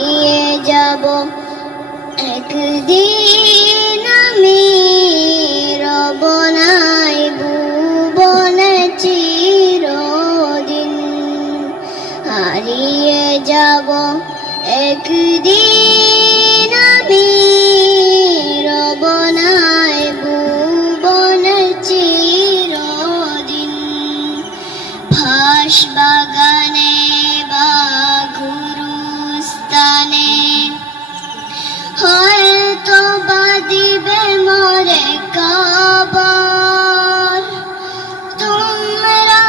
নিয়ে যাব একদিন আমি রব নাই ভুবনে চিরদিন হারিয়ে যাব একদিন আমি রব নাই ভুবনে চিরদিন ভাস বাগানে বা গুরুস্থানে হয়তো বা দিবে মরে কবর তোমরা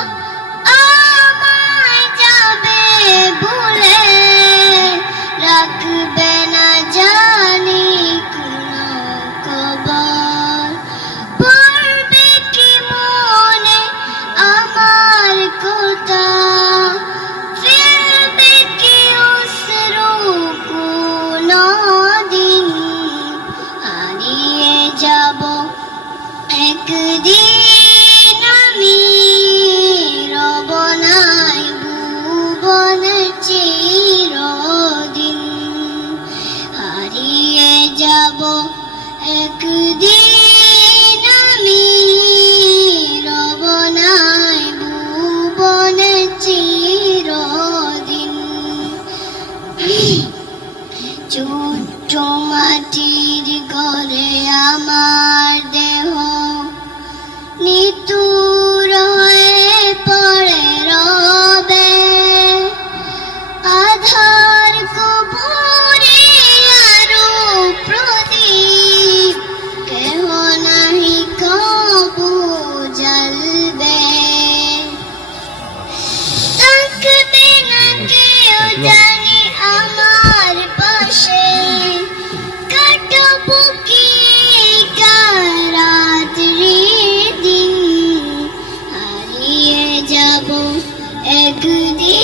আমায় যাবে ভুলে রাখবে না জানি কোনো খবর পড়বে কি মনে আমার কথা ফিরবে কি অশ্রু কোনো দিন হারিয়ে যাব একদিন আমি রব নাই ভুবনে চিরদিন হারিয়ে যাব একদিন আমি রব নাই ভুবনে চিরদিন ছোট্ট মাটির ঘরে আমার দেহ নিতুর হয়ে পড়ে রবে আধার কবরে আরো প্রদীপ কেহ নাহি কবু জ্বলবে থাকবে না কেউ জানি আমার পাশে কাটাবো কি রাত্রি দিন হারিয়ে যাব একদিন